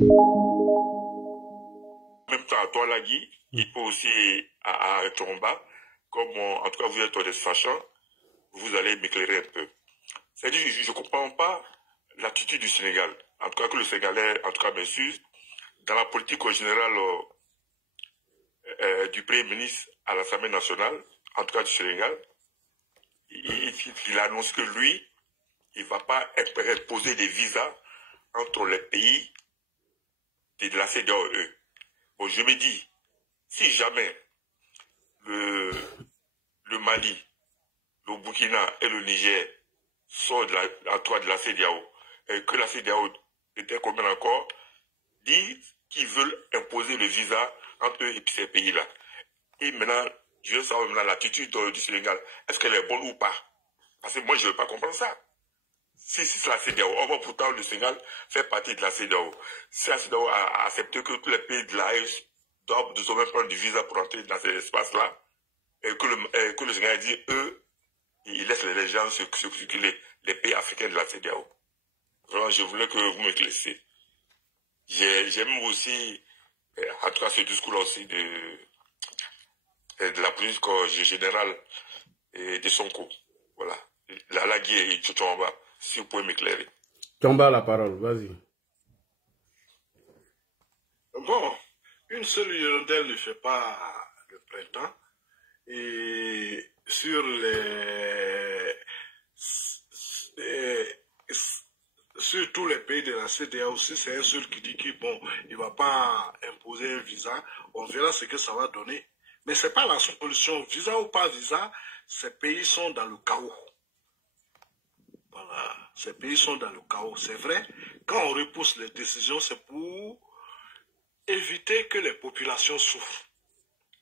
En même temps, à toi, Lagui, il peut aussi à Tomba, comme en tout cas vous êtes des sachants, vous allez m'éclairer un peu. C'est-à-dire, je ne comprends pas l'attitude du Sénégal. En tout cas, que le Sénégalais, en tout cas, m'excuse, dans la politique en général du Premier ministre à l'Assemblée nationale, en tout cas du Sénégal, il annonce que lui, il ne va pas imposer des visas entre les pays de la CEDEAO. Bon, je me dis, si jamais le Mali, le Burkina et le Niger sont de la CEDEAO, et que la CEDEAO était combien encore, disent qu'ils veulent imposer le visa entre eux et ces pays-là. Et maintenant, je veux savoir maintenant l'attitude du Sénégal. Est-ce qu'elle est bonne ou pas? Parce que moi, je ne veux pas comprendre ça. Si c'est la CEDEAO, on va pourtant le Sénégal faire partie de la CEDEAO. Si la CEDEAO a accepté que tous les pays de l'AES doivent désormais prendre du visa pour entrer dans ces espaces-là, et que le Sénégal dit, eux, ils laissent les gens circuler, les pays africains de la CEDEAO. Vraiment, je voulais que vous m'éclairciez. J'aime aussi, en tout cas ce discours-là aussi de la politique générale de Sonko. Voilà. La Lagui et Tchouamba, si vous pouvez m'éclairer. Tchouamba, la parole, vas-y. Bon, une seule hirondelle ne fait pas le printemps. Et sur sur tous les pays de la CEDEAO aussi, c'est un seul qui dit qu'il ne va pas imposer un visa. On verra ce que ça va donner. Mais ce n'est pas la solution. Visa ou pas visa, ces pays sont dans le chaos. Voilà. Ces pays sont dans le chaos. C'est vrai, quand on repousse les décisions, c'est pour éviter que les populations souffrent.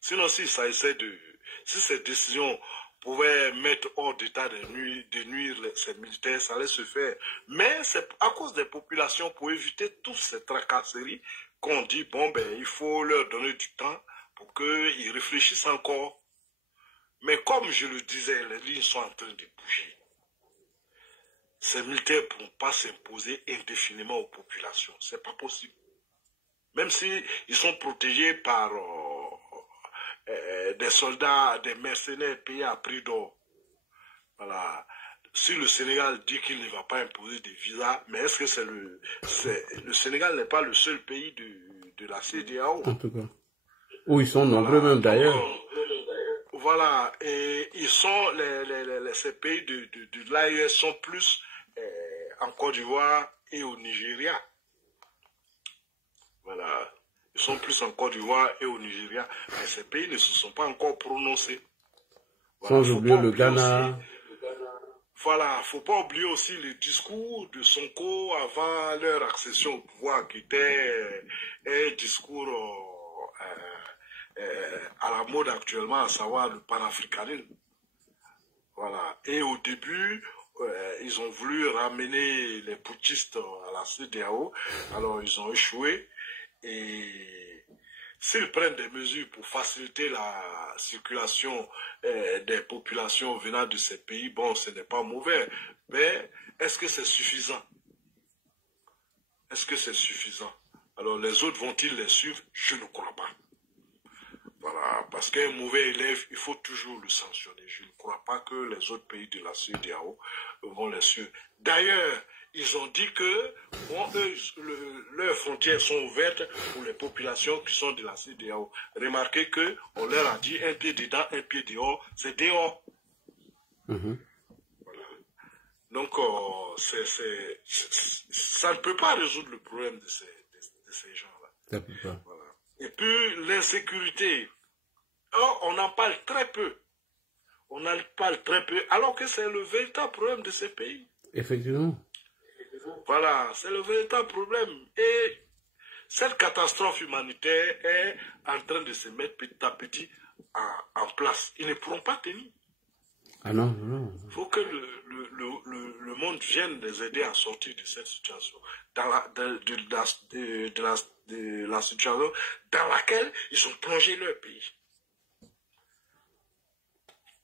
Sinon, si ces décisions pouvaient mettre hors d'état de nuire ces militaires, ça allait se faire. Mais c'est à cause des populations, pour éviter toutes ces tracasseries, qu'on dit, bon, ben, il faut leur donner du temps pour qu'ils réfléchissent encore. Mais comme je le disais, les lignes sont en train de bouger. Ces militaires ne pourront pas s'imposer indéfiniment aux populations. Ce n'est pas possible. Même s'ils sont protégés par des soldats, des mercenaires payés à prix d'or. Voilà. Si le Sénégal dit qu'il ne va pas imposer des visas, mais est-ce que le Sénégal n'est pas le seul pays de la CEDEAO? En tout cas. Où ils sont nombreux même d'ailleurs. Voilà. Et ils sont, ces pays de l'AES sont plus en Côte d'Ivoire et au Nigeria. Voilà. Ils sont plus en Côte d'Ivoire et au Nigeria. Mais ces pays ne se sont pas encore prononcés. Voilà. Sans oublier le Ghana. Voilà, il ne faut pas oublier aussi le discours de Sonko avant leur accession au pouvoir, qui était un discours à la mode actuellement, à savoir le panafricanisme. Voilà. Et au début, ils ont voulu ramener les putschistes à la CEDEAO. Alors, ils ont échoué. Et s'ils prennent des mesures pour faciliter la circulation des populations venant de ces pays, bon, ce n'est pas mauvais. Mais est-ce que c'est suffisant? Est-ce que c'est suffisant? Alors, les autres vont-ils les suivre? Je ne crois pas. Voilà, parce qu'un mauvais élève, il faut toujours le sanctionner. Je ne crois pas que les autres pays de la CEDEAO vont les suivre. D'ailleurs, ils ont dit que bon, leurs frontières sont ouvertes pour les populations qui sont de la CEDEAO. Remarquez qu'on leur a dit un pied dedans, un pied dehors, c'est dehors. Mm-hmm. Voilà. Donc, ça ne peut pas résoudre le problème de ces gens-là. Ça peut pas. Voilà. Et puis, l'insécurité. Oh, on en parle très peu. On en parle très peu, alors que c'est le véritable problème de ces pays. Effectivement. Voilà, c'est le véritable problème. Et cette catastrophe humanitaire est en train de se mettre petit à petit en place. Ils ne pourront pas tenir. Ah non, non. Il faut que le monde vienne les aider à sortir de cette situation. De la situation dans laquelle ils ont plongé leur pays.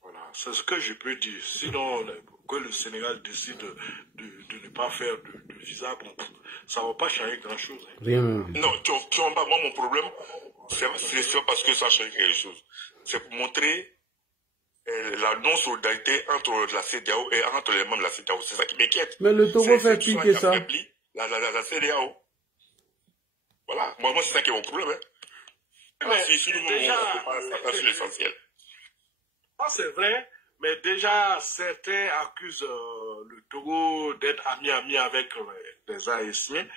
Voilà, c'est ce que je peux dire. Sinon, que le Sénégal décide de ne pas faire de visa, bon, ça ne va pas changer grand-chose. Hein. Rien. Non, moi, mon problème, c'est parce que ça change quelque chose. C'est pour montrer la non-solidarité entre la CEDEAO et entre les membres de la CEDEAO. C'est ça qui m'inquiète. Mais le Togo fait pire que ça. La CEDEAO. Voilà. Moi c'est ça qui est mon problème. Hein. Si nous déjà, c'est l'essentiel. C'est vrai, mais déjà, certains accusent le Togo d'être ami avec les Haïtiens.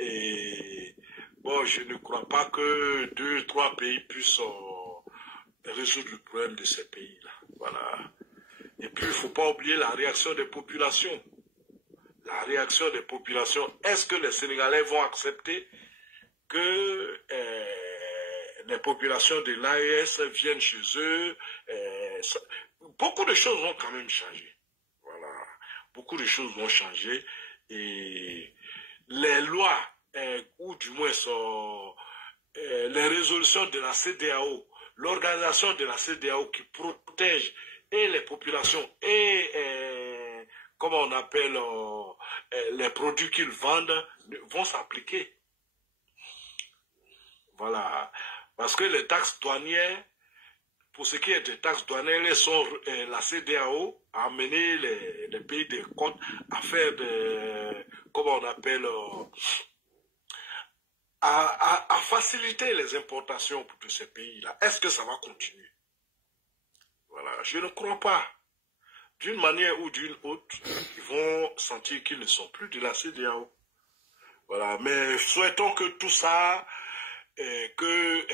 Et bon, je ne crois pas que 2-3 pays puissent résoudre le problème de ces pays-là. Voilà. Et puis, il ne faut pas oublier la réaction des populations. La réaction des populations. Est-ce que les Sénégalais vont accepter que les populations de l'AES viennent chez eux? Beaucoup de choses vont quand même changer. Voilà. Beaucoup de choses vont changer. Et les lois, ou du moins les résolutions de la CEDEAO, l'organisation de la CEDEAO qui protège et les populations et comment on appelle les produits qu'ils vendent vont s'appliquer. Voilà. Parce que les taxes douanières, pour ce qui est des taxes douanières, la CEDEAO a amené les pays des côtes à faire comment on appelle, à faciliter les importations de ces pays-là. Est-ce que ça va continuer? Voilà, je ne crois pas. D'une manière ou d'une autre, ils vont sentir qu'ils ne sont plus de la CEDEAO. Voilà, mais souhaitons que tout ça, que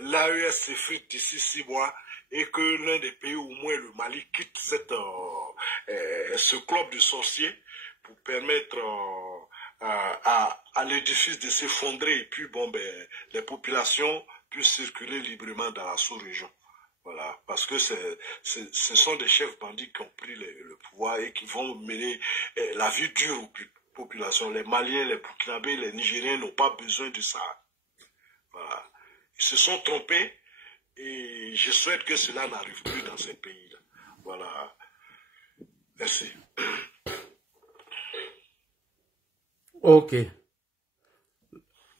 l'AES s'effrite d'ici 6 mois et que l'un des pays, au moins le Mali, quitte ce club de sorciers pour permettre à l'édifice de s'effondrer et puis bon, les populations puissent circuler librement dans la sous-région. Voilà, parce que ce sont des chefs bandits qui ont pris le pouvoir et qui vont mener la vie dure aux populations. Les Maliens, les Burkinabés, les Nigériens n'ont pas besoin de ça. Voilà. Ils se sont trompés et je souhaite que cela n'arrive plus dans ces pays-là. Voilà. Merci. Ok.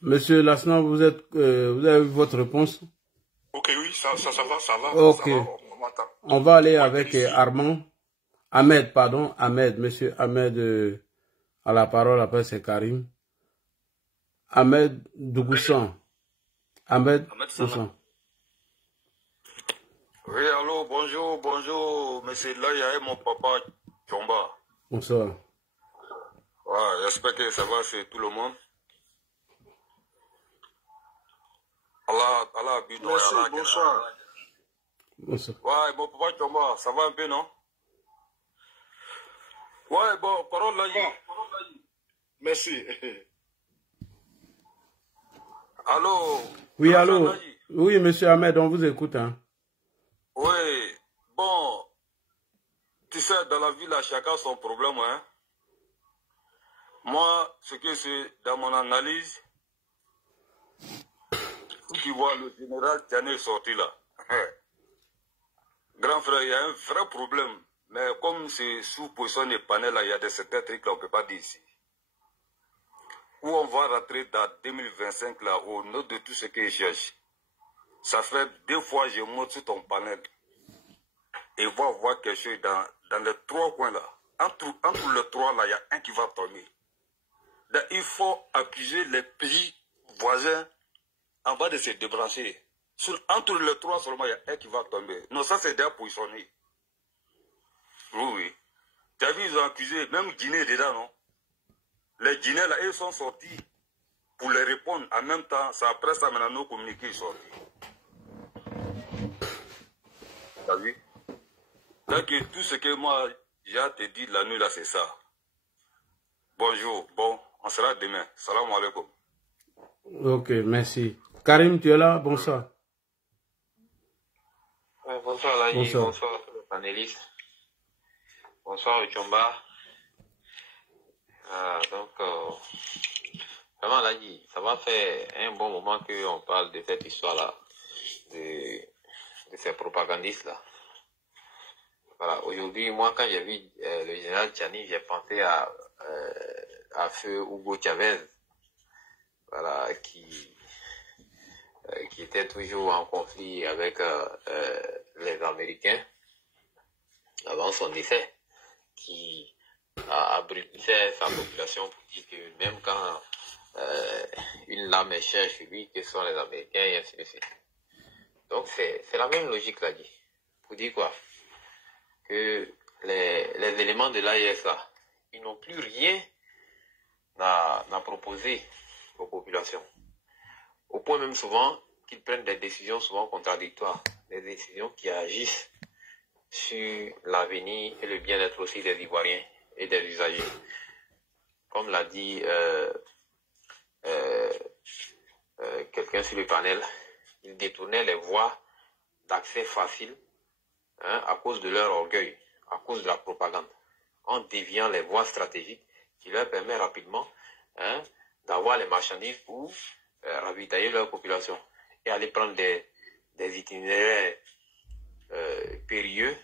Monsieur Lasnan, vous avez eu votre réponse? Ok, oui, ça va. Ok. Ça va, on va aller avec Ahmed, monsieur Ahmed à la parole, après c'est Karim. Ahmed Dougoussan. Ahmed Dougoussan. Oui, allô, bonjour, monsieur Laya et mon papa Chomba. Bonsoir. Ouais, j'espère que ça va chez tout le monde. Allah, bidon. Merci, bonsoir. Bonsoir. Ouais, mon papa Chomba, ça va un peu, non? Ouais, bon, parole là. Merci. Allô? Oui, allô? Oui, monsieur Ahmed, on vous écoute, hein? Oui, bon, tu sais, dans la vie, là, chacun a son problème, hein? Moi, ce que c'est dans mon analyse, tu vois le général Tiané sorti là. Grand frère, il y a un vrai problème. Mais comme c'est sous position des panels, là, il y a certains trucs qu'on ne peut pas dire ici. Où on va rentrer dans 2025 là, au nom de tout ce que je cherche. Ça fait 2 fois que je monte sur ton panel. Et va voir quelque chose dans les 3 coins là. Entre les 3 là, il y a un qui va tomber. Donc, il faut accuser les pays voisins avant de se débrancher. Entre les 3 seulement, il y a un qui va tomber. Non, ça c'est déjà positionné. Oui. Tu as vu, ils ont accusé, même Guinée dedans, non? Les Guinéens là, ils sont sortis pour les répondre. En même temps, ça après ça, maintenant, nos communiqués sont sortis. Tu as vu? Donc, tout ce que moi, j'ai à te dire la nuit là, c'est ça. Bonjour, bon, on sera demain. Salam alaikum. Ok, merci. Karim, tu es là? Bonsoir. Bonsoir Laïe, bonsoir à tous les panélistes. Bonsoir Chomba. Vraiment Laïe, ça va faire un bon moment qu'on parle de cette histoire-là, de ces propagandistes-là. Voilà, aujourd'hui, moi, quand j'ai vu le général Tchani, j'ai pensé à feu Hugo Chavez, voilà, qui était toujours en conflit avec les Américains avant son décès, qui a abrité sa population pour dire que même quand une lame est chère chez lui, que ce sont les Américains, et ainsi de suite. Donc c'est la même logique là dit. Pour dire quoi? Que les éléments de l'AESA, ils n'ont plus rien à proposer aux populations. Au point même souvent qu'ils prennent des décisions souvent contradictoires, des décisions qui agissent sur l'avenir et le bien-être aussi des Ivoiriens et des usagers. Comme l'a dit quelqu'un sur le panel, ils détournaient les voies d'accès facile à cause de leur orgueil, à cause de la propagande, en déviant les voies stratégiques qui leur permettent rapidement d'avoir les marchandises pour ravitailler leur population et aller prendre des itinéraires périlleux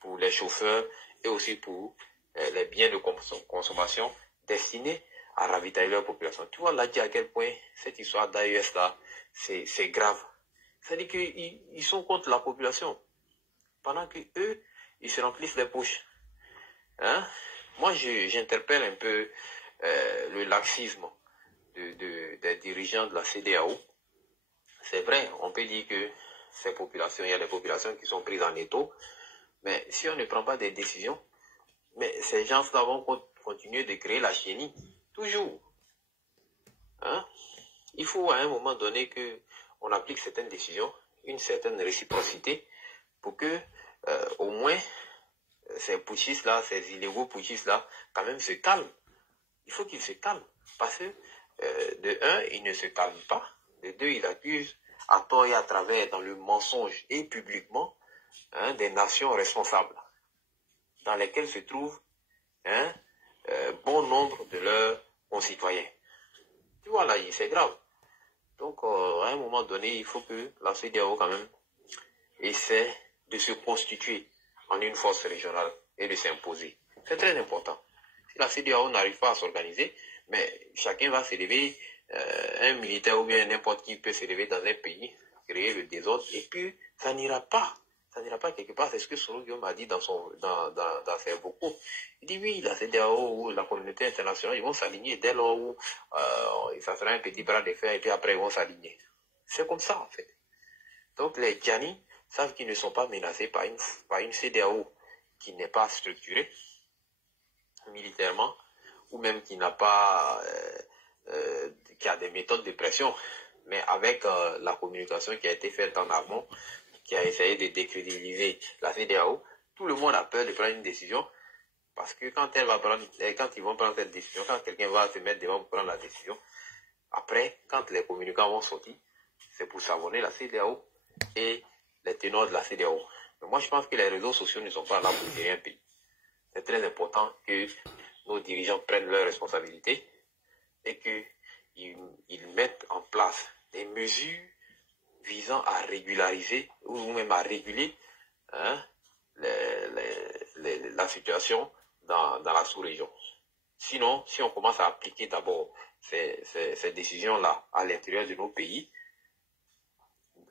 pour les chauffeurs et aussi pour les biens de consommation destinés à ravitailler leur population. Tu vois là dit à quel point cette histoire d'AES là, c'est grave. C'est-à-dire qu'ils sont contre la population pendant que eux, ils se remplissent les poches. Moi, j'interpelle un peu le laxisme des dirigeants de la CEDEAO. C'est vrai, on peut dire que ces populations, il y a des populations qui sont prises en étau, mais si on ne prend pas des décisions, mais ces gens-là vont continuer de créer la chenille, toujours. Il faut à un moment donné que on applique certaines décisions, une certaine réciprocité, pour que au moins ces putschistes-là, ces illégaux putschistes-là, quand même se calment. Il faut qu'ils se calment, parce que de un, ils ne se calment pas, de deux, ils accusent à tort et à travers dans le mensonge et publiquement des nations responsables, dans lesquelles se trouvent bon nombre de leurs concitoyens. Tu vois là, c'est grave. Donc, à un moment donné, il faut que la CEDEAO quand même essaie de se constituer en une force régionale et de s'imposer. C'est très important. Si la CEDEAO n'arrive pas à s'organiser, mais chacun va s'élever, un militaire ou bien n'importe qui peut s'élever dans un pays, créer le désordre, et puis ça n'ira pas. Ça n'ira pas quelque part. C'est ce que Soro Guillaume a dit dans ses vocaux. Il dit oui, la CEDEAO ou la communauté internationale, ils vont s'aligner dès lors où ça sera un petit bras de fer et puis après ils vont s'aligner. C'est comme ça en fait. Donc les Tchani savent qu'ils ne sont pas menacés par une CEDEAO qui n'est pas structurée militairement ou même qui n'a pas qui a des méthodes de pression, mais avec la communication qui a été faite en amont, qui a essayé de décrédibiliser la CEDEAO, tout le monde a peur de prendre une décision, parce que quand ils vont prendre cette décision, quand quelqu'un va se mettre devant pour prendre la décision, après, quand les communicants vont sortir, c'est pour savonner la CEDEAO et les ténors de la CEDEAO. Mais moi, je pense que les réseaux sociaux ne sont pas là pour gérer un pays. C'est très important que nos dirigeants prennent leurs responsabilités et qu'ils mettent en place des mesures visant à régulariser ou même à réguler la situation dans la sous-région. Sinon, si on commence à appliquer d'abord ces décisions-là à l'intérieur de nos pays,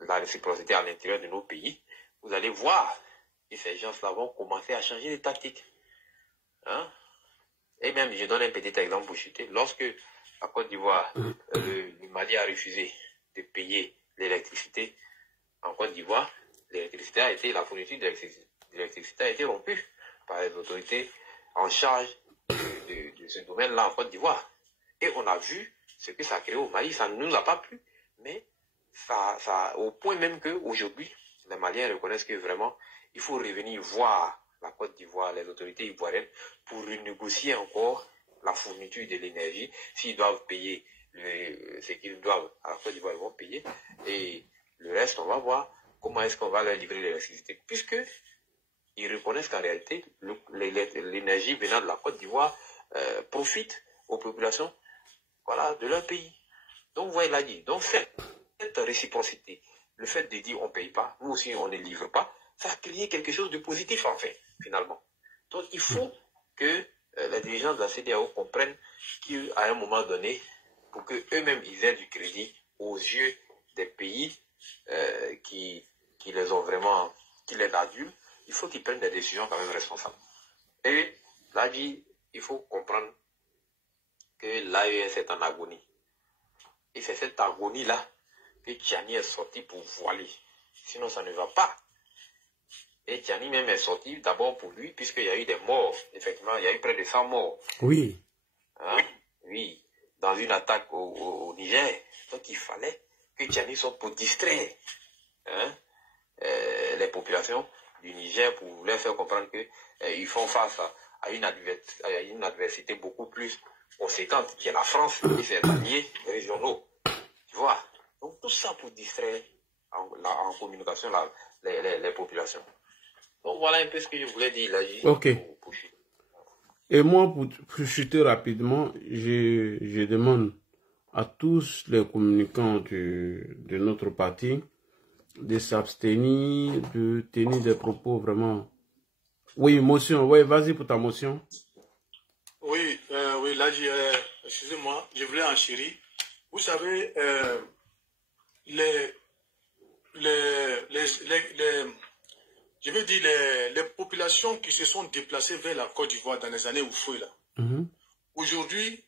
la réciprocité à l'intérieur de nos pays, vous allez voir que ces gens-là vont commencer à changer de tactique. Et même, je donne un petit exemple pour chuter. Lorsque la Côte d'Ivoire, le Mali a refusé de payer l'électricité en Côte d'Ivoire, la fourniture d'électricité a été rompue par les autorités en charge de ce domaine-là en Côte d'Ivoire. Et on a vu ce que ça a créé au Mali. Ça ne nous a pas plu, mais ça au point même qu'aujourd'hui, les Maliens reconnaissent que vraiment, il faut revenir voir la Côte d'Ivoire, les autorités ivoiriennes, pour renégocier encore la fourniture de l'énergie. S'ils doivent payer ce qu'ils doivent à la Côte d'Ivoire, ils vont payer. Et le reste, on va voir comment est-ce qu'on va leur livrer l'électricité. Puisque ils reconnaissent qu'en réalité, l'énergie venant de la Côte d'Ivoire profite aux populations de leur pays. Donc, vous voyez là dit. Donc, cette réciprocité, le fait de dire on ne paye pas, nous aussi on ne livre pas, ça a créé quelque chose de positif en fait, finalement. Donc il faut que les dirigeants de la CEDEAO comprennent qu'à un moment donné, pour qu'eux-mêmes ils aient du crédit aux yeux des pays qui les ont vraiment, qui les adulent, il faut qu'ils prennent des décisions quand même responsables. Et là, il faut comprendre que l'AES est en agonie. Et c'est cette agonie-là que Tchani est sorti pour voiler. Sinon, ça ne va pas. Et Tchani même est sorti d'abord pour lui, puisqu'il y a eu des morts. Effectivement, il y a eu près de 100 morts. Oui. Hein? Oui. Dans une attaque au Niger. Donc, il fallait que Tchani sorte pour distraire les populations du Niger, pour leur faire comprendre qu'ils font face à une adversité beaucoup plus conséquente, qui est la France et ses alliés régionaux. Tu vois? Donc, tout ça pour distraire en communication les populations. Donc, voilà un peu ce que je voulais dire là. Ok. Et moi, pour chuter rapidement, je demande à tous les communicants de notre parti de s'abstenir, de tenir des propos vraiment... Oui, motion. Oui, vas-y pour ta motion. Oui, oui, là, excusez-moi, je voulais enchérir. Vous savez, je veux dire, les populations qui se sont déplacées vers la Côte d'Ivoire dans les années où fouille là. Aujourd'hui,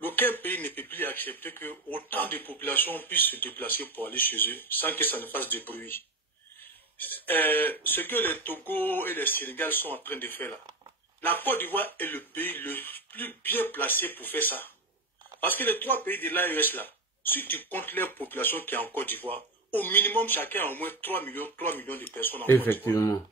aucun pays ne peut plus accepter que autant de populations puissent se déplacer pour aller chez eux sans que ça ne fasse de bruit. Ce que les Togo et les Sénégal sont en train de faire là, la Côte d'Ivoire est le pays le plus bien placé pour faire ça. Parce que les trois pays de l'AES là, si tu comptes les populations qui sont en Côte d'Ivoire, au minimum chacun a au moins 3 millions de personnes en Côte d'Ivoire. Effectivement.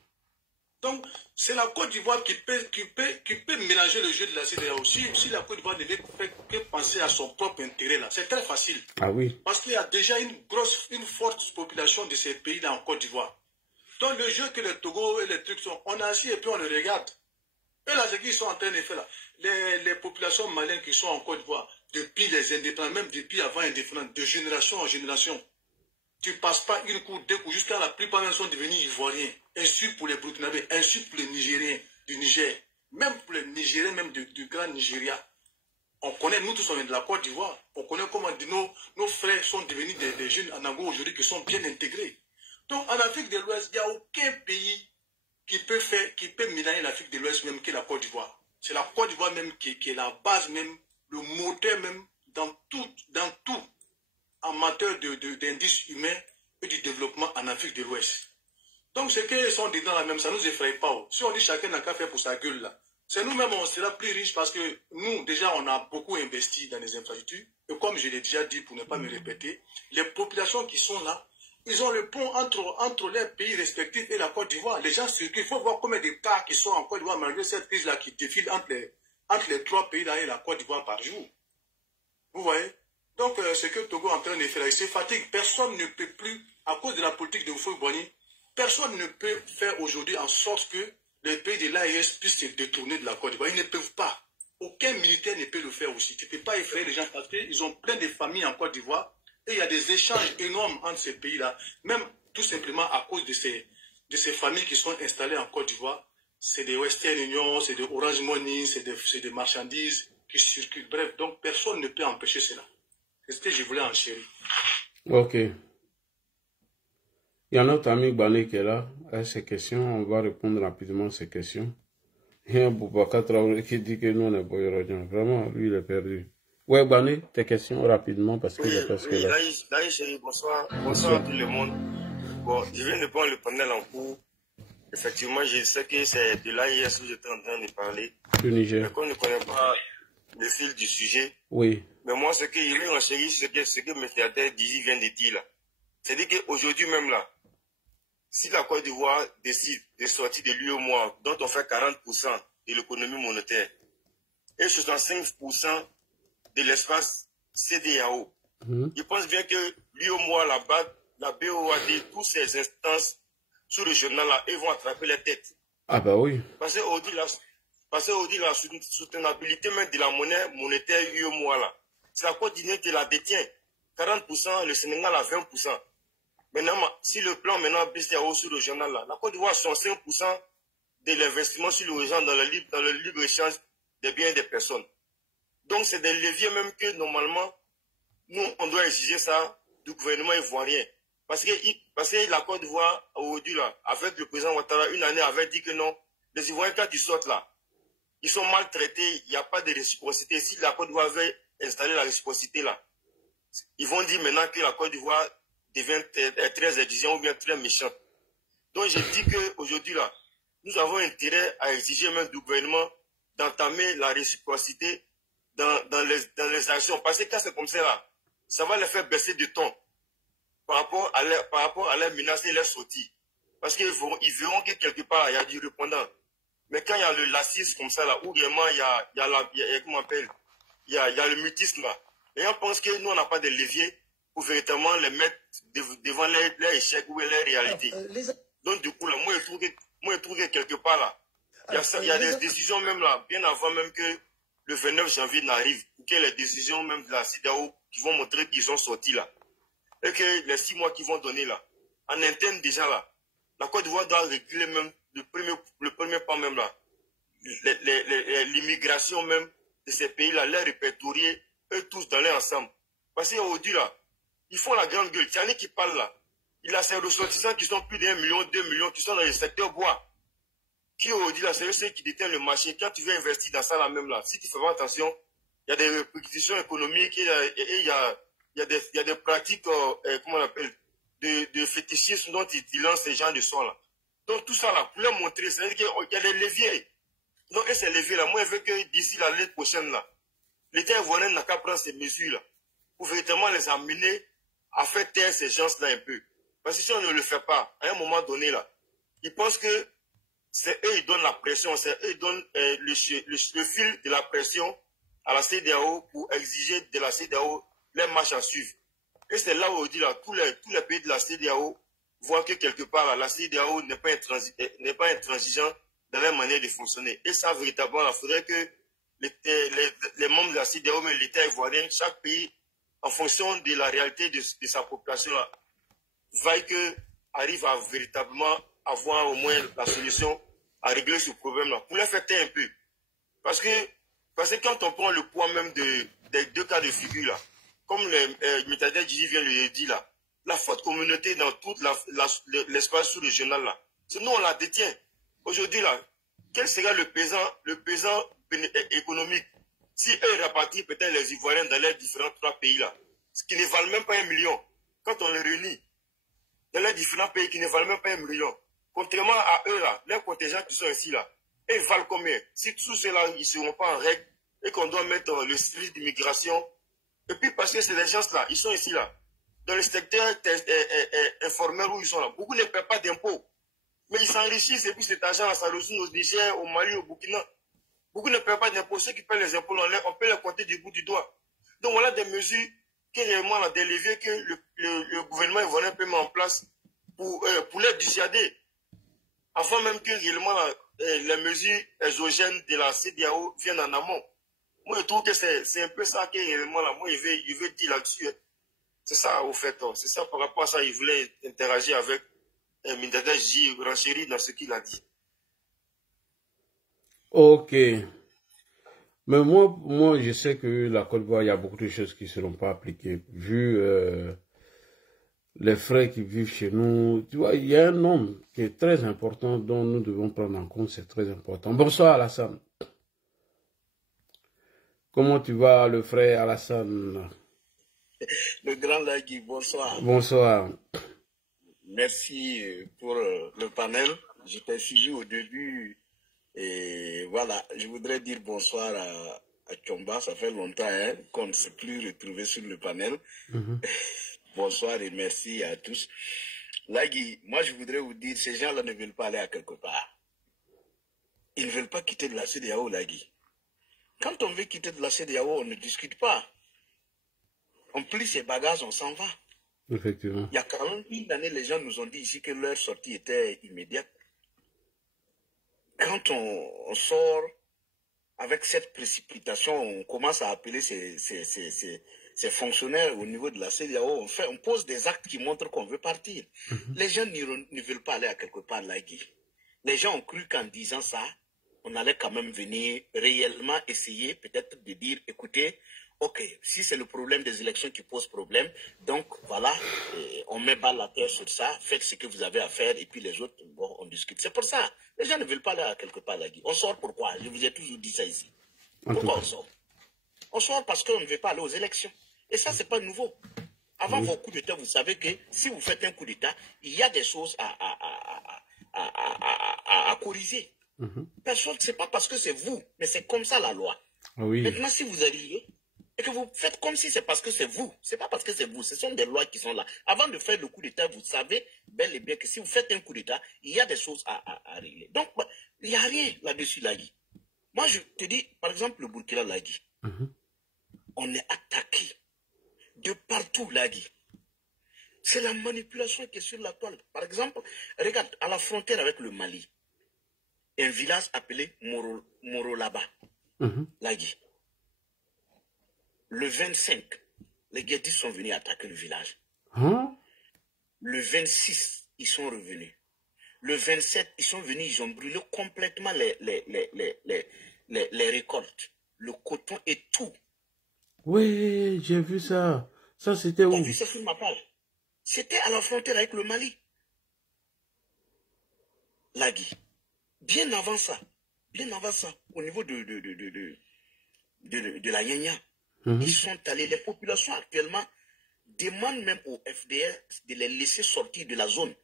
Donc, c'est la Côte d'Ivoire qui peut mélanger le jeu de la CEDEAO. Si la Côte d'Ivoire ne fait que penser à son propre intérêt, là, c'est très facile. Ah oui. Parce qu'il y a déjà une forte population de ces pays-là en Côte d'Ivoire. Donc, le jeu que les Togo et les trucs sont, on est assis et puis on le regarde. Et là, ce qu'ils sont en train de faire là, les populations maliennes qui sont en Côte d'Ivoire, depuis les indépendants, même depuis avant indépendants, de génération en génération, tu passes pas une cour, deux coups, jusqu'à la plupart d'entre eux sont devenus ivoiriens. Insulte pour les Burkinabés, insulte pour les Nigériens du Niger, même pour les Nigériens, même du Grand Nigeria. On connaît, nous tous on est de la Côte d'Ivoire, on connaît comment nos frères sont devenus des jeunes en Angola aujourd'hui qui sont bien intégrés. Donc en Afrique de l'Ouest, il n'y a aucun pays qui peut mélanger l'Afrique de l'Ouest même que la Côte d'Ivoire. C'est la Côte d'Ivoire même qui est la base même, le moteur même dans tout. En matière d'indices humains et du développement en Afrique de l'Ouest. Donc, ce qu'ils sont dedans là même, ça ne nous effraie pas. Si on dit chacun n'a qu'à faire pour sa gueule là, c'est nous-mêmes, on sera plus riches parce que nous, déjà, on a beaucoup investi dans les infrastructures. Et comme je l'ai déjà dit, pour ne pas me répéter, les populations qui sont là, ils ont le pont entre les pays respectifs et la Côte d'Ivoire. Les gens circulent. Il faut voir combien de cas qui sont en Côte d'Ivoire malgré cette crise-là qui défile entre les trois pays là et la Côte d'Ivoire par jour. Vous voyez? Donc, ce que Togo est en train de faire, il se fatigue. Personne ne peut plus, à cause de la politique de Houphouët-Boigny, personne ne peut faire aujourd'hui en sorte que les pays de l'AES puissent se détourner de la Côte d'Ivoire. Ils ne peuvent pas. Aucun militaire ne peut le faire aussi. Tu ne peux pas effrayer les gens parce qu'ils ont plein de familles en Côte d'Ivoire et il y a des échanges énormes entre ces pays-là. Même tout simplement à cause de ces familles qui sont installées en Côte d'Ivoire. C'est des Western Union, c'est des Orange Money, c'est des marchandises qui circulent. Bref, donc personne ne peut empêcher cela. C'est ce que je voulais enchérir. Ok. Il y a notre ami Bané qui est là, à ces questions. On va répondre rapidement à ces questions. Il y a Boubacar Traoré qui dit que nous, on est Boyorodien. Vraiment, lui, il est perdu. Ouais, Bané, tes questions rapidement parce qu'il est presque là. Oui, chérie, bonsoir. Bonsoir à tout le monde. Bon, je viens de prendre le panel en cours. Effectivement, je sais que c'est de l'AIS où j'étais en train de parler. Du Niger. Mais qu'on ne connaît pas le fil du sujet. Oui. Mais moi, ce que je veux enchérir, ce que M. Adel vient de dire là. C'est-à-dire qu'aujourd'hui même là, si la Côte d'Ivoire décide de sortir de l'UEMOA, dont on fait 40% de l'économie monétaire, et 65% de l'espace CEDEAO, je pense bien que l'UEMOA, la BOAD, toutes ces instances sous-régionales là, ils vont attraper les têtes. Ah bah oui. Parce qu'aujourd'hui, la soutenabilité même de la monnaie monétaire UEMOA là, c'est la Côte d'Ivoire qui la détient. 40%, le Sénégal à 20%. Maintenant, si le plan maintenant BCAO sur le journal là, la Côte d'Ivoire a 65% de l'investissement sur le régime dans le libre-échange des biens et des personnes. Donc c'est des leviers même que normalement, nous on doit exiger ça du gouvernement ivoirien. Parce que la Côte d'Ivoire, aujourd'hui là, avec le président Ouattara, une année avait dit que non, les Ivoiriens quand ils sortent là, ils sont maltraités, il n'y a pas de réciprocité. Si la Côte d'Ivoire veut installer la réciprocité là, ils vont dire maintenant que la Côte d'Ivoire devient très exigeante ou bien très méchante. Donc je dis qu'aujourd'hui là, nous avons intérêt à exiger même du gouvernement d'entamer la réciprocité dans les actions. Parce que quand c'est comme ça là, ça va les faire baisser de ton par rapport à leur menace et leur sortie. Parce qu'ils verront que quelque part il y a du répondant. Mais quand il y a le lacisme comme ça là, où vraiment il y a le mutisme là, les gens pensent que nous on n'a pas de levier pour véritablement les mettre devant leurs échecs ou leurs réalités. Donc du coup là, moi je trouve que quelque part là, il y a des décisions même là, bien avant même que le 29 janvier n'arrive, ou que les décisions même de la CEDEAO qui vont montrer qu'ils sont sortis là. Et que les 6 mois qu'ils vont donner là, en interne déjà là, la Côte d'Ivoire doit réguler même le premier pas même là. L'immigration même de ces pays-là, les répertorier, eux tous dans leur ensemble. Parce qu'aujourd'hui là, ils font la grande gueule. Tiani qui parle là, il a ses ressortissants qui sont plus d'1 million, 2 millions, qui sont dans le secteur bois. Qui aujourd'hui là, c'est ceux qui détiennent le marché. Quand tu veux investir dans ça là même là, si tu fais pas attention, il y a des répercussions économiques et il y a des pratiques, comment on appelle, de fétichisme dont ils lancent ces gens de sons là. Donc tout ça là, pour leur montrer, c'est-à-dire qu'il y a des leviers. Donc et ces leviers là, moi je veux que d'ici l'année prochaine là, l'État ivoirien n'a qu'à prendre ces mesures là, pour véritablement les amener à faire taire ces gens là un peu. Parce que si on ne le fait pas, à un moment donné là, ils pensent que c'est eux qui donnent la pression, c'est eux qui donnent le fil de la pression à la CEDEAO pour exiger de la CEDEAO les marches à suivre. Et c'est là où on dit là, tous les pays de la CEDEAO voient que quelque part là, la CEDEAO n'est pas intransigeant dans leur manière de fonctionner. Et ça, véritablement, il faudrait que les membres de la CEDEAO, mais l'État ivoirien, chaque pays, en fonction de la réalité de sa population là, arrive à véritablement avoir au moins la solution à régler ce problème-là. Pour les faire taire un peu. Parce que quand on prend le poids même des deux cas de figure là, comme le Mitadé Djidi vient de le dire là, la forte communauté dans tout l'espace sous-régional là, c'est nous on la détient. Aujourd'hui là, quel sera le pesant économique si eux répartissent peut-être les Ivoiriens dans les différents 3 pays là, ce qui ne valent même pas 1 million, quand on les réunit dans les différents pays qui ne valent même pas 1 million, contrairement à eux là, les contingents qui sont ici là, ils valent combien? Si tous ceux-là ils ne seront pas en règle et qu'on doit mettre le service d'immigration, et puis parce que c'est des gens là, ils sont ici là, dans le secteur informel où ils sont là, beaucoup ne paient pas d'impôts. Mais ils s'enrichissent et puis cet argent, ça reçoit au Niger, au Mali, au Burkina. Beaucoup ne paient pas d'impôts. Ceux qui paient les impôts, on peut les compter du bout du doigt. Donc voilà des mesures qui réellement là, des leviers que le gouvernement ivoirien peut mettre en place pour les dissuader. Avant même que réellement les mesures exogènes de la CEDEAO viennent en amont. Moi je trouve que c'est un peu ça que réellement là, moi il veut dire là-dessus. C'est ça au fait. C'est ça par rapport à ça, il voulait interagir avec Mitadé Djidi, renchérir dans ce qu'il a dit. Ok. Mais moi, je sais que la Côte d'Ivoire, il y a beaucoup de choses qui ne seront pas appliquées. Vu les frères qui vivent chez nous, tu vois, il y a un nombre qui est très important dont nous devons prendre en compte, c'est très important. Bonsoir Alassane. Comment tu vas, le frère Alassane? Le grand Lagui, bonsoir. Bonsoir. Merci pour le panel. Je t'ai suivi au début et voilà, je voudrais dire bonsoir à Tchomba. Ça fait longtemps qu'on ne s'est plus retrouvé sur le panel. Bonsoir et merci à tous. Lagui, moi je voudrais vous dire, ces gens-là ne veulent pas aller à quelque part. Ils ne veulent pas quitter de la CEDEAO, Lagui. Quand on veut quitter de la CEDEAO, on ne discute pas. On plie ses bagages, on s'en va. Effectivement. Il y a quand même une année, les gens nous ont dit ici que leur sortie était immédiate. Quand on sort avec cette précipitation, on commence à appeler ces ces fonctionnaires au niveau de la CEDEAO, on pose des actes qui montrent qu'on veut partir. Les gens ne veulent pas aller à quelque part là, Guy. Les gens ont cru qu'en disant ça, on allait quand même venir réellement essayer peut-être de dire, écoutez, ok, si c'est le problème des élections qui pose problème, donc voilà, on met balle à terre sur ça, faites ce que vous avez à faire et puis les autres, bon, on discute. C'est pour ça, les gens ne veulent pas aller à quelque part là, Guy. On sort pourquoi? Je vous ai toujours dit ça ici. Pourquoi on sort? On sort parce qu'on ne veut pas aller aux élections. Et ça, c'est pas nouveau. Avant vos coups d'État, vous savez que si vous faites un coup d'État, il y a des choses à corriger. Personne, c'est pas parce que c'est vous, mais c'est comme ça la loi. Maintenant, si vous arrivez et que vous faites comme si c'est parce que c'est vous, c'est pas parce que c'est vous, ce sont des lois qui sont là. Avant de faire le coup d'État, vous savez bel et bien que si vous faites un coup d'État, il y a des choses à régler. Donc, il n'y a rien là-dessus, Lagui. Moi, je te dis, par exemple, le Burkina, Lagui, on est attaqué de partout, Lagui. C'est la manipulation qui est sur la toile. Par exemple, regarde, à la frontière avec le Mali, un village appelé Morolaba, Lagui. Le 25, les Guédis sont venus attaquer le village. Le 26, ils sont revenus. Le 27, ils sont venus, ils ont brûlé complètement les récoltes, le coton et tout. Oui, j'ai vu ça. Ça, c'était où? J'ai vu ça sur ma page. C'était à la frontière avec le Mali. Lagui. Bien avant ça, au niveau de la Nyanya, ils sont allés, les populations actuellement demandent même au FDS de les laisser sortir de la zone.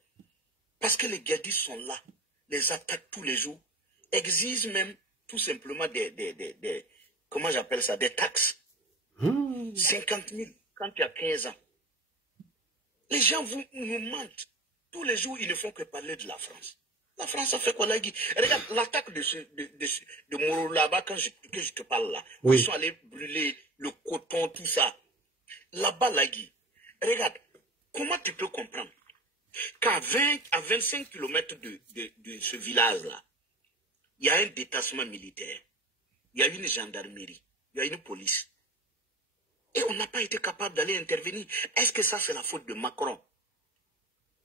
Parce que les Guédis sont là, les attaquent tous les jours, exigent même tout simplement comment j'appelle ça, des taxes. 50 000 quand tu as 15 ans. Les gens nous mentent. Tous les jours, ils ne font que parler de la France. La France a fait quoi, Lagui? Regarde, l'attaque de Morolaba, que je te parle là, où ils sont allés brûler le coton, tout ça. Là-bas, Lagui, regarde, comment tu peux comprendre qu'à 20 à 25 km de ce village-là, il y a un détachement militaire, il y a une gendarmerie, il y a une police. Et on n'a pas été capable d'aller intervenir. Est-ce que ça, c'est la faute de Macron?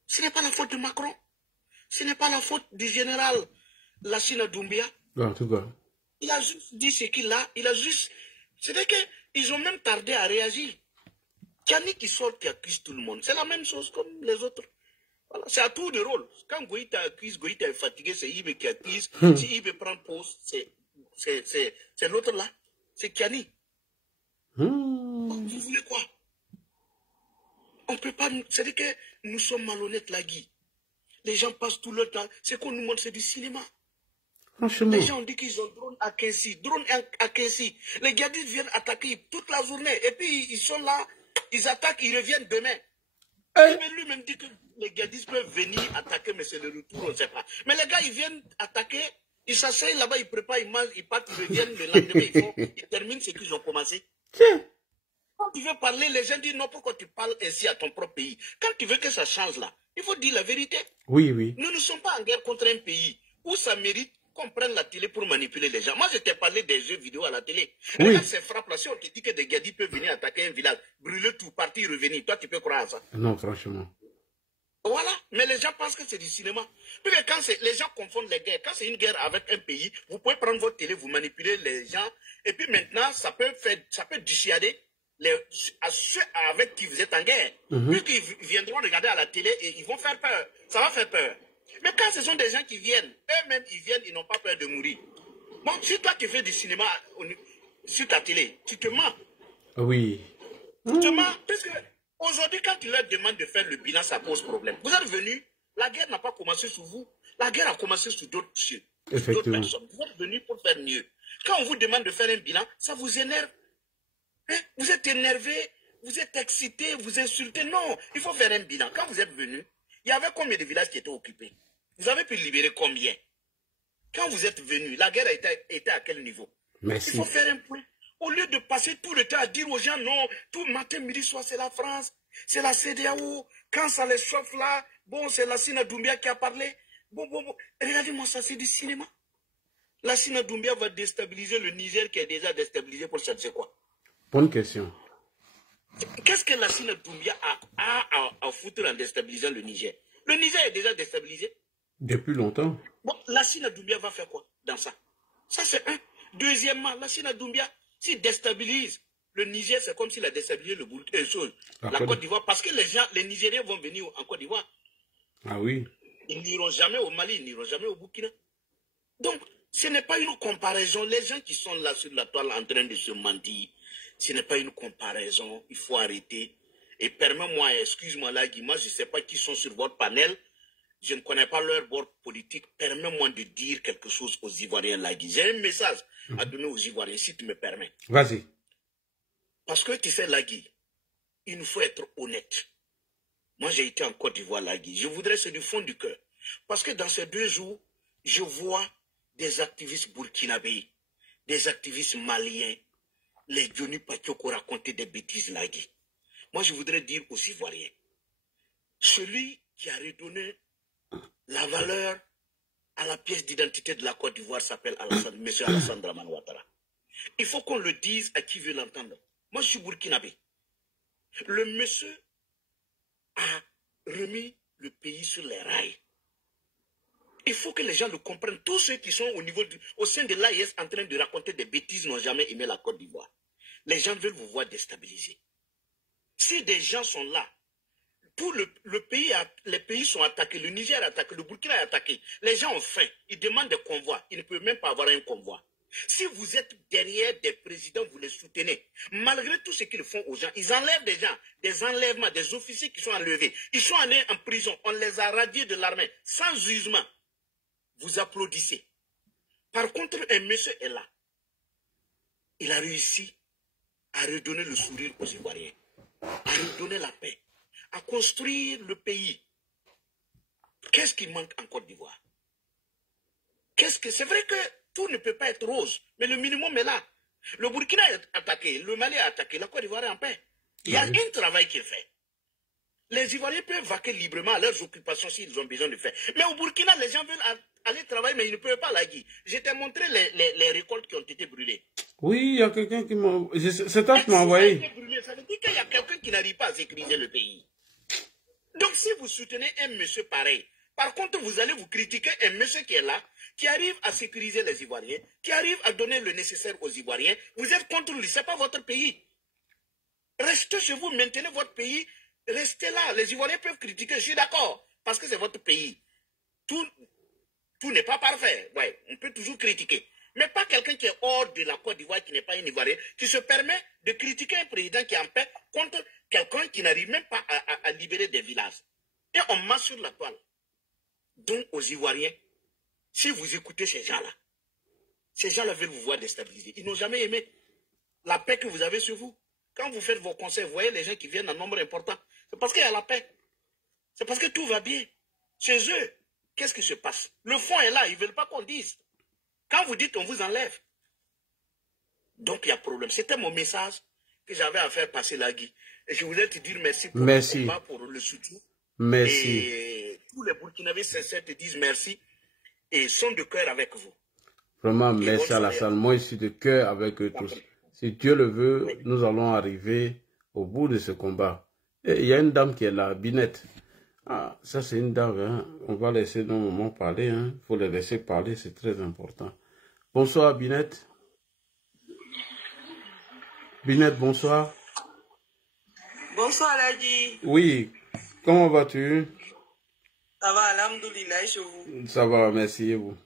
Ce n'est pas la faute de Macron. Ce n'est pas la faute du général Lassina Doumbia. En tout cas. Il a juste dit ce qu'il a. Il a juste... C'est-à-dire qu'ils ont même tardé à réagir. Kiani qui sort, qui accuse tout le monde. C'est la même chose comme les autres. Voilà. C'est à tour de rôle. Quand Goïta accuse, Goïta est fatigué, c'est Ibe qui accuse. Si Ibe prend pause, c'est l'autre là. C'est Kiani. Vous voulez quoi? On peut pas... C'est-à-dire que nous sommes malhonnêtes, Lagui. Les gens passent tout le temps. Ce qu'on nous montre, c'est du cinéma. Franchement. Les gens ont dit qu'ils ont drone à Kensi. Les Guédis viennent attaquer toute la journée. Et puis, ils sont là, ils attaquent, ils reviennent demain. Mais lui-même dit que les Guédis peuvent venir attaquer, mais c'est le retour, on ne sait pas. Mais les gars, ils viennent attaquer, ils s'asseyent là-bas, ils préparent, ils mangent, ils partent, ils reviennent le lendemain, ils terminent ce qu'ils ont commencé. Quand tu veux parler, les gens disent non, pourquoi tu parles ainsi à ton propre pays? Quand tu veux que ça change là, il faut dire la vérité. Oui, oui. Nous ne sommes pas en guerre contre un pays où ça mérite qu'on prenne la télé pour manipuler les gens. Moi, je t'ai parlé des jeux vidéo à la télé. Oui. Regarde ces frappes là, si on te dit que des Guédis peuvent venir attaquer un village, brûler tout, partir, revenir, toi tu peux croire à ça? Non, franchement. Voilà, mais les gens pensent que c'est du cinéma. Puis quand les gens confondent les guerres, quand c'est une guerre avec un pays, vous pouvez prendre votre télé, vous manipuler les gens, et puis maintenant, ça peut dissuader ceux avec qui vous êtes en guerre. Puisqu'ils viendront regarder à la télé et ils vont faire peur. Ça va faire peur. Mais quand ce sont des gens qui viennent, eux-mêmes, ils n'ont pas peur de mourir. Bon, si toi tu fais du cinéma sur ta télé, tu te mens. Oui. Tu te mens. Parce que aujourd'hui, quand tu leur demandes de faire le bilan, ça pose problème. Vous êtes venus, la guerre n'a pas commencé sur vous. La guerre a commencé sur d'autres personnes. Vous êtes venus pour faire mieux. Quand on vous demande de faire un bilan, ça vous énerve. Hein? Vous êtes énervé, vous êtes excité, vous insultez. Non, il faut faire un bilan. Quand vous êtes venus, il y avait combien de villages qui étaient occupés? Vous avez pu libérer combien? Quand vous êtes venus, la guerre était à quel niveau? Merci. Il faut faire un point. Au lieu de passer tout le temps à dire aux gens, non, tout matin, midi, soir, c'est la France, c'est la CEDEAO. Quand ça les chauffe là, bon, c'est Lassina Doumbia qui a parlé. Bon. Regardez-moi ça, c'est du cinéma. Lassina Doumbia va déstabiliser le Niger qui est déjà déstabilisé pour chercher quoi? Bonne question. Qu'est-ce que Lassina Doumbia a à foutre en déstabilisant le Niger? Le Niger est déjà déstabilisé. Depuis longtemps. Bon, Lassina Doumbia va faire quoi dans ça? Ça, c'est un. Deuxièmement, Lassina Doumbia, s'il déstabilise le Niger, c'est comme s'il a déstabilisé la Côte d'Ivoire. Parce que les Nigériens vont venir en Côte d'Ivoire. Ah oui. Ils n'iront jamais au Mali, ils n'iront jamais au Burkina. Donc, ce n'est pas une comparaison. Les gens qui sont là sur la toile en train de se mentir, ce n'est pas une comparaison. Il faut arrêter. Et permets-moi, excuse-moi là, Guy, moi je ne sais pas qui sont sur votre panel. Je ne connais pas leur bord politique. Permets-moi de dire quelque chose aux Ivoiriens là, Guy. J'ai un message à donner aux Ivoiriens, si tu me permets. Vas-y. Parce que tu sais, Lagui, il nous faut être honnête. Moi, j'ai été en Côte d'Ivoire, Lagui. Je voudrais, c'est du fond du cœur. Parce que dans ces 2 jours, je vois des activistes burkinabés, des activistes maliens, les Johnny Pachoko raconter des bêtises, Lagui. Moi, je voudrais dire aux Ivoiriens, celui qui a redonné la valeur à la pièce d'identité de la Côte d'Ivoire s'appelle M. Alassane Dramane Ouattara. Il faut qu'on le dise à qui veut l'entendre. Moi, je suis burkinabé. Le monsieur a remis le pays sur les rails. Il faut que les gens le comprennent. Tous ceux qui sont au sein de l'AIS en train de raconter des bêtises n'ont jamais aimé la Côte d'Ivoire. Les gens veulent vous voir déstabiliser. Si des gens sont là, les pays sont attaqués, le Niger est attaqué, le Burkina est attaqué. Les gens ont faim, ils demandent des convois. Ils ne peuvent même pas avoir un convoi. Si vous êtes derrière des présidents, vous les soutenez. Malgré tout ce qu'ils font aux gens, ils enlèvent des gens, des enlèvements, des officiers qui sont enlevés. Ils sont allés en prison, on les a radiés de l'armée, sans jugement. Vous applaudissez. Par contre, un monsieur est là. Il a réussi à redonner le sourire aux Ivoiriens, à redonner la paix, à construire le pays. Qu'est-ce qui manque en Côte d'Ivoire? C'est vrai que tout ne peut pas être rose, mais le minimum est là. Le Burkina est attaqué, le Mali est attaqué, la Côte d'Ivoire est en paix. Il y a un travail qui est fait. Les Ivoiriens peuvent vaquer librement à leurs occupations s'ils ont besoin de faire. Mais au Burkina, les gens veulent aller travailler, mais ils ne peuvent pas la guider. Je t'ai montré les récoltes qui ont été brûlées. Oui, il y a quelqu'un qui m'a... C'est toi qui m'as envoyé. Ça veut dire qu'il y a quelqu'un qui n'arrive pas à sécuriser le pays. Donc si vous soutenez un monsieur pareil, par contre, vous allez vous critiquer un monsieur qui est là, qui arrive à sécuriser les Ivoiriens, qui arrive à donner le nécessaire aux Ivoiriens. Vous êtes contre lui, ce n'est pas votre pays. Restez chez vous, maintenez votre pays, restez là. Les Ivoiriens peuvent critiquer, je suis d'accord, parce que c'est votre pays. Tout n'est pas parfait. Ouais, on peut toujours critiquer. Mais pas quelqu'un qui est hors de la Côte d'Ivoire, qui n'est pas un Ivoirien, qui se permet de critiquer un président qui est en paix contre quelqu'un qui n'arrive même pas à libérer des villages. Et on marche sur la toile. Donc aux Ivoiriens, si vous écoutez ces gens-là veulent vous voir déstabiliser. Ils n'ont jamais aimé la paix que vous avez sur vous. Quand vous faites vos conseils, vous voyez les gens qui viennent en nombre important. C'est parce qu'il y a la paix. C'est parce que tout va bien. Chez eux, qu'est-ce qui se passe? Le fond est là, ils ne veulent pas qu'on dise. Quand vous dites, on vous enlève. Donc il y a problème. C'était mon message que j'avais à faire passer là, Guy. Et je voulais te dire merci pour le combat, pour le soutien. Merci. Et tous les Burkinabés sincères te disent merci et sont de cœur avec vous. Vraiment, merci Alassane. Moi, je suis de cœur avec eux tous. Si Dieu le veut, oui, nous allons arriver au bout de ce combat. Et il y a une dame qui est là, Binette. Ah, ça c'est une dame, hein. On va laisser nos moments parler. Il faut les laisser parler, c'est très important. Bonsoir Binette. Binette, bonsoir. Bonsoir Ladi. Oui, comment vas-tu? Ça va, alhamdoulilah, chez vous. Ça va, merci et vous?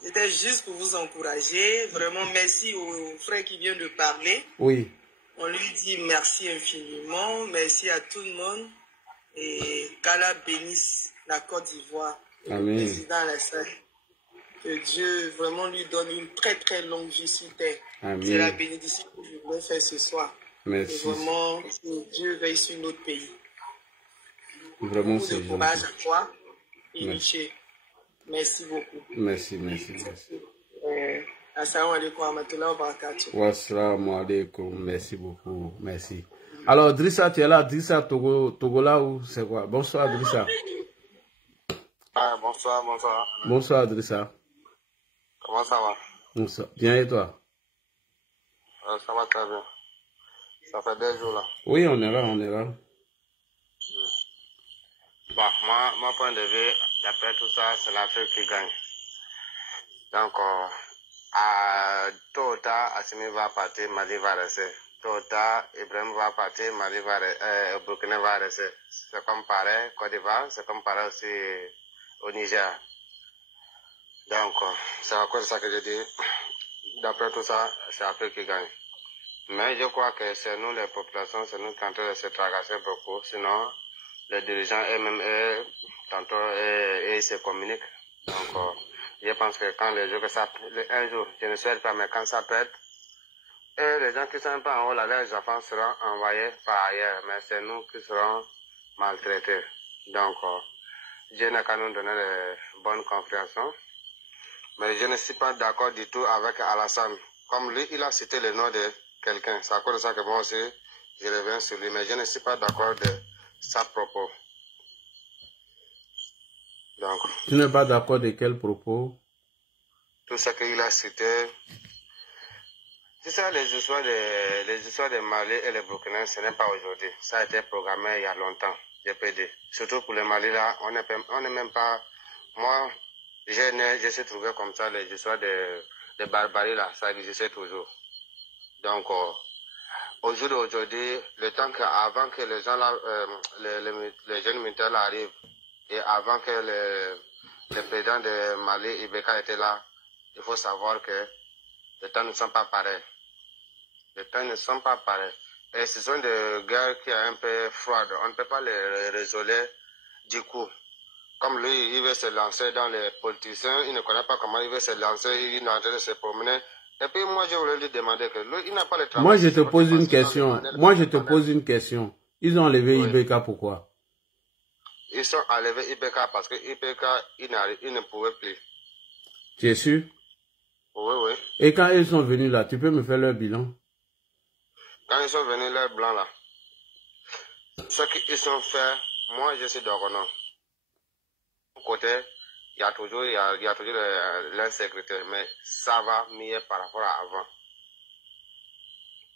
C'était juste pour vous encourager. Vraiment, merci au frère qui vient de parler. Oui. On lui dit merci infiniment. Merci à tout le monde. Et qu'Allah bénisse la Côte d'Ivoire. Amen. Le président Alassane. Que Dieu vraiment lui donne une très très longue vie sur terre. Amen. C'est la bénédiction que je voulais faire ce soir. Merci. Et vraiment, que Dieu veille sur notre pays. Vraiment, c'est beaucoup de courage à toi et Miché. Merci beaucoup. Merci. Assalamu alaikum wa rahmatullahi wa barakatuh. Wa assalamu alaikum. Merci beaucoup. Merci. Alors, Drissa, tu es là? Drissa, Togo là ou c'est quoi? Bonsoir, Drissa. Ah, bonsoir. Bonsoir, Drissa. Comment ça va? Bonsoir. Bien et toi? Ça va très bien. Ça fait 2 jours là. Oui, on est là, on est là. Bon, moi, mon point de vue, d'après tout ça, c'est l'Afrique qui gagne. Donc, tôt ou tard, Assimi va partir, Mali va rester. Tôt ou tard, Ibrahim va partir, Mali va rester, Burkina va rester. C'est comme pareil, Côte d'Ivoire, c'est comme pareil aussi au Niger. Donc, c'est encore ça que je dis. D'après tout ça, c'est l'Afrique qui gagne. Mais je crois que c'est nous, les populations, c'est nous qui sommes en train de se traverser beaucoup. Sinon, les dirigeants eux-mêmes, tantôt, ils se communiquent. Donc, je pense que quand les jours, un jour, je ne souhaite pas, mais quand ça pète, et les gens qui sont pas en haut, là, les enfants seront envoyés par ailleurs. Mais c'est nous qui serons maltraités. Donc, Dieu n'a qu'à nous donner de bonnes compréhensions. Mais je ne suis pas d'accord du tout avec Alassane. Comme lui, il a cité le nom de quelqu'un. C'est à cause de ça que moi aussi, je reviens sur lui. Mais je ne suis pas d'accord de sa propos. Donc, tu n'es pas d'accord de quel propos? Tout ce qu'il a cité. C'est ça, les histoires de Mali et les Burkinabés, ce n'est pas aujourd'hui. Ça a été programmé il y a longtemps, je peux dire. Surtout pour les Mali là, on n'est même pas. Moi, je suis trouvé comme ça, les histoires de barbarie là, ça existait toujours. Donc, au jour d'aujourd'hui, le temps qu'avant que les gens là, les jeunes militaires là arrivent, et avant que le président de Mali, Ibeka, était là, il faut savoir que les temps ne sont pas pareils. Les temps ne sont pas pareils. Et ce sont des guerres qui sont un peu froides. On ne peut pas les résoudre du coup. Comme lui, il veut se lancer dans les politiciens, il ne connaît pas comment il veut se lancer, il est en train de se promener. Et puis moi, je voulais lui demander que lui, il n'a pas le travail. Moi, je te pose une question. Moi, je te pose une question. Ils ont enlevé Ibeka pourquoi? Ils sont enlevés Ibeka parce que Ibeka, il ne pouvait plus. Tu es sûr? Oui, oui. Et quand ils sont venus là, tu peux me faire leur bilan? Quand ils sont venus, leur blanc là, ce qu'ils ont fait, moi, je suis d'accord. Côté, il y a toujours l'insécurité, mais ça va mieux par rapport à avant.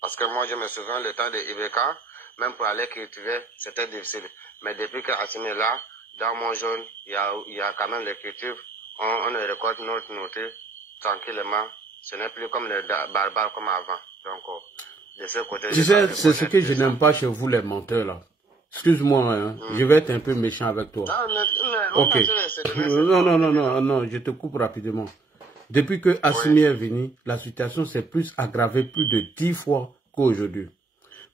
Parce que moi, je me souviens, le temps de Ibeka, même pour aller cultiver, c'était difficile. Mais depuis qu'Assimi est là, dans mon jaune, il y a quand même les cultives, on récolte notre nourriture tranquillement. Ce n'est plus comme les barbares comme avant. Donc, de ce côté... Tu sais, c'est ce que je n'aime pas chez vous, les menteurs, là. Excuse-moi, hein, je vais être un peu méchant avec toi. Ok. Non, je te coupe rapidement. Depuis que Assimi est venu, la situation s'est plus aggravée plus de 10 fois qu'aujourd'hui.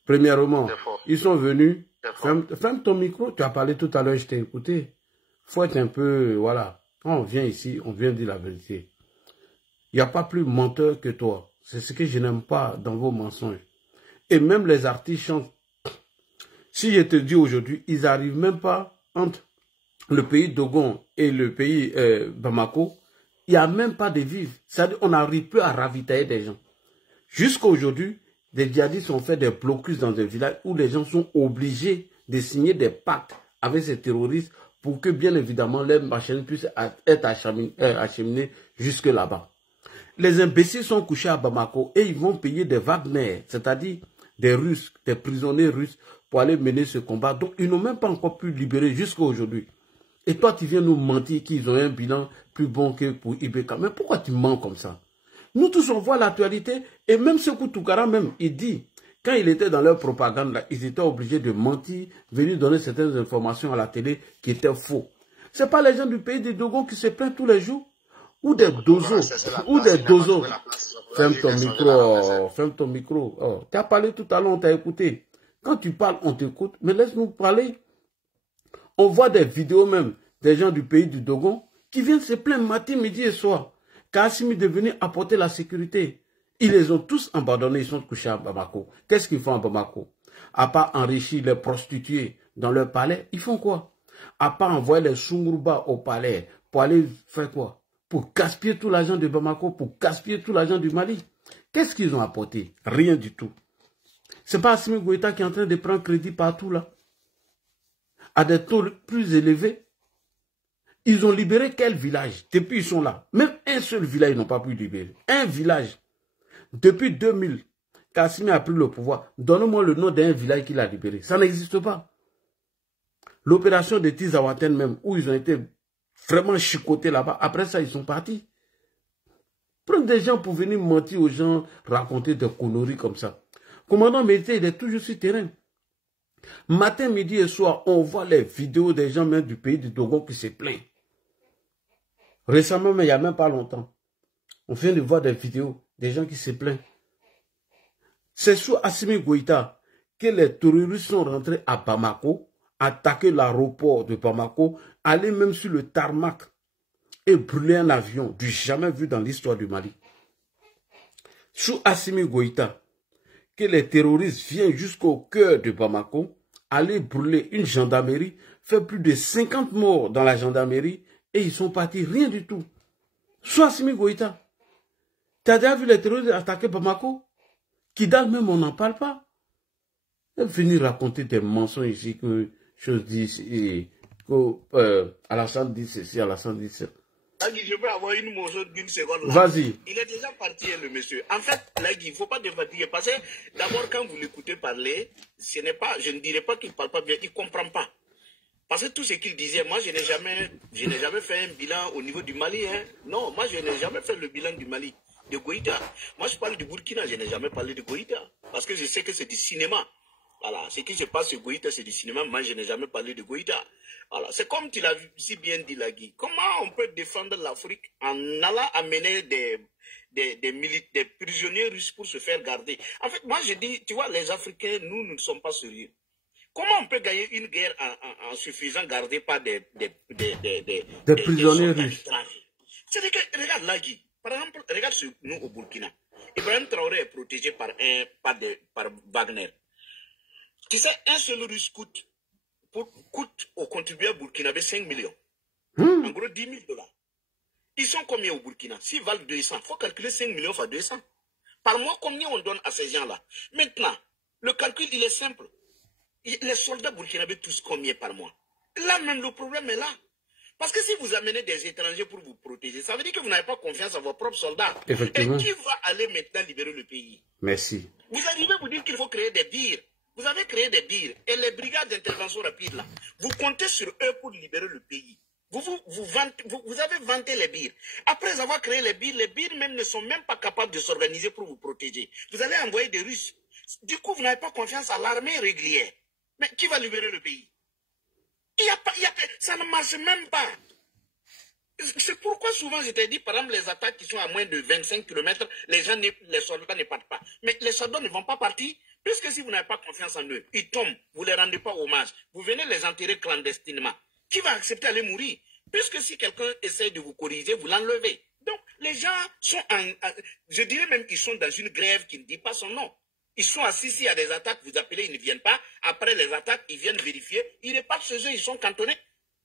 Premièrement, ils sont venus... Ferme ton micro, tu as parlé tout à l'heure, je t'ai écouté. Faut être un peu... Voilà. Quand on vient ici, on vient dire la vérité. Il n'y a pas plus menteur que toi. C'est ce que je n'aime pas dans vos mensonges. Et même les artistes chantent. Si je te dis aujourd'hui, ils n'arrivent même pas entre le pays Dogon et le pays Bamako. Il n'y a même pas de vivres. C'est-à-dire qu'on n'arrive plus à ravitailler des gens. Jusqu'à aujourd'hui, des djihadistes ont fait des blocus dans des villages où les gens sont obligés de signer des pactes avec ces terroristes pour que, bien évidemment, les machines puissent être acheminées jusque là-bas. Les imbéciles sont couchés à Bamako et ils vont payer des Wagner, c'est-à-dire des Russes, des prisonniers russes, pour aller mener ce combat. Donc, ils n'ont même pas encore pu libérer jusqu'à aujourd'hui. Et toi, tu viens nous mentir qu'ils ont un bilan plus bon que pour Ibeka. Mais pourquoi tu mens comme ça? Nous tous, on voit l'actualité. Et même Sékou Toukara, même, il dit, quand il était dans leur propagande, là, ils étaient obligés de mentir, venir donner certaines informations à la télé qui étaient faux. Ce n'est pas les gens du pays des Dogon qui se plaignent tous les jours. Ou des dozos. Ou des dozos. Ferme ton micro. Ferme ton micro. Oh, tu as parlé tout à l'heure, on t'a écouté. Quand tu parles, on t'écoute. Mais laisse-nous parler. On voit des vidéos même des gens du pays du Dogon qui viennent se plaindre matin, midi et soir. Qu'Assimi est venu apporter la sécurité. Ils les ont tous abandonnés. Ils sont couchés à Bamako. Qu'est-ce qu'ils font à Bamako? À part enrichir les prostituées dans leur palais, ils font quoi? À part envoyer les Sungurba au palais pour aller faire quoi? Pour gaspiller tout l'argent de Bamako, pour gaspiller tout l'argent du Mali. Qu'est-ce qu'ils ont apporté? Rien du tout. C'est pas Assimi Goïta qui est en train de prendre crédit partout là. À des taux plus élevés. Ils ont libéré quel village? Depuis ils sont là. Même un seul village ils n'ont pas pu libérer. Un village. Depuis 2000, qu'Assimi a pris le pouvoir, donne-moi le nom d'un village qu'il a libéré. Ça n'existe pas. L'opération de Tizawaten même, où ils ont été vraiment chicotés là-bas, après ça, ils sont partis. Prendre des gens pour venir mentir aux gens, raconter des conneries comme ça. Commandant militaire, il est toujours sur le terrain. Matin, midi et soir, on voit les vidéos des gens même du pays du Togo qui se plaignent. Récemment, mais il n'y a même pas longtemps, on vient de voir des vidéos des gens qui se plaignent. C'est sous Assimi Goïta que les terroristes sont rentrés à Bamako, attaqué l'aéroport de Bamako, aller même sur le tarmac et brûler un avion du jamais vu dans l'histoire du Mali. Sous Assimi Goïta, que les terroristes viennent jusqu'au cœur de Bamako, aller brûler une gendarmerie, faire plus de 50 morts dans la gendarmerie, et ils sont partis, rien du tout. Sous Assimi Goïta. Tu as déjà vu les terroristes attaquer Bamako? Kidal même, on n'en parle pas. Venir raconter des mensonges ici, que chose dit, et que Alassane dit ceci, Alassane dit ça. Je peux avoir une motion d'une seconde. Vas-y. Il est déjà parti, le monsieur. En fait, Lagui, il ne faut pas te fatiguer. Parce que d'abord, quand vous l'écoutez parler, je ne dirais pas qu'il ne parle pas bien, il ne comprend pas. Parce que tout ce qu'il disait, moi, je n'ai jamais fait un bilan au niveau du Mali. Hein. Non, moi, je n'ai jamais fait le bilan du Mali, de Goïta. Moi, je parle du Burkina, je n'ai jamais parlé de Goïta. Parce que je sais que c'est du cinéma. Voilà, ce qui se passe sur Goïta, c'est du cinéma. Moi, je n'ai jamais parlé de Goïta. Voilà, c'est comme tu l'as si bien dit, Lagui. Comment on peut défendre l'Afrique en allant amener des prisonniers russes pour se faire garder? En fait, moi, je dis, tu vois, les Africains, nous ne sommes pas sérieux. Comment on peut gagner une guerre en suffisant garder par des prisonniers russes? C'est-à-dire que, regarde Lagui, par exemple, regarde nous au Burkina. Ibrahim Traoré est protégé par Wagner. Tu sais, un seul russe coûte au contribuable burkinabé 5 millions. En gros, 10 000 $. Ils sont combien au Burkina? S'ils valent 200, il faut calculer 5 millions fois 200. Par mois, combien on donne à ces gens-là? Maintenant, le calcul, il est simple. Les soldats burkinabés tous combien par mois? Là même, le problème est là. Parce que si vous amenez des étrangers pour vous protéger, ça veut dire que vous n'avez pas confiance en vos propres soldats. Effectivement. Et qui va aller maintenant libérer le pays? Merci. Vous arrivez à vous dire qu'il faut créer des dires. Vous avez créé des dires. Et les brigades d'intervention rapide, là, vous comptez sur eux pour libérer le pays. Vous avez vanté les bires. Après avoir créé les bires même ne sont même pas capables de s'organiser pour vous protéger. Vous allez envoyer des Russes. Du coup, vous n'avez pas confiance à l'armée régulière. Mais qui va libérer le pays? Ça ne marche même pas. C'est pourquoi souvent je t'ai dit, par exemple, les attaques qui sont à moins de 25 km, les soldats ne partent pas. Mais les soldats ne vont pas partir, puisque si vous n'avez pas confiance en eux, ils tombent, vous ne les rendez pas hommage, vous venez les enterrer clandestinement. Qui va accepter d'aller mourir? Puisque si quelqu'un essaie de vous corriger, vous l'enlevez. Donc, les gens sont je dirais même qu'ils sont dans une grève qui ne dit pas son nom. Ils sont assis, s'il y a des attaques, vous appelez, ils ne viennent pas. Après les attaques, ils viennent vérifier. Ils repartent chez eux, ils sont cantonnés.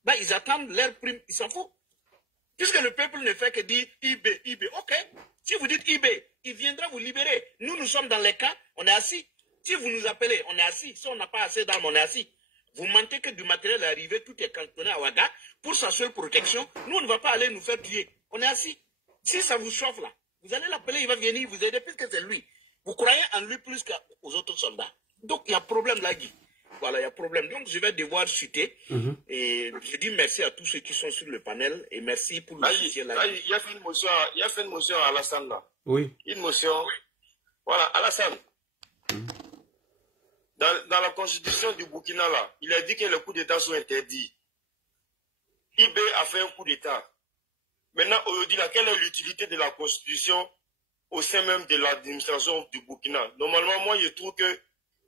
Ben, ils attendent leur prime, ils s'en foutent. Puisque le peuple ne fait que dire IB. Ok. Si vous dites IB, il viendra vous libérer. Nous sommes dans les camps, on est assis. Si vous nous appelez, on est assis. Si on n'a pas assez d'armes, on est assis. Vous mentez que du matériel est arrivé, tout est cantonné à Ouaga. Pour sa seule protection, nous, on ne va pas aller nous faire tuer. On est assis. Si ça vous chauffe là, vous allez l'appeler, il va venir vous aider puisque c'est lui. Vous croyez en lui plus qu'aux autres soldats. Donc, il y a problème là, Guy. Voilà, il y a problème. Donc, je vais devoir chuter. Et je dis merci à tous ceux qui sont sur le panel. Et merci pour le soutien là. Il a fait une motion à Alassane là. Oui. Une motion. Voilà, Alassane. Dans la constitution du Burkina là, il a dit que les coups d'État sont interdits. IB a fait un coup d'État. Maintenant, aujourd'hui, quelle est l'utilité de la constitution au sein même de l'administration du Burkina? Normalement, moi, je trouve que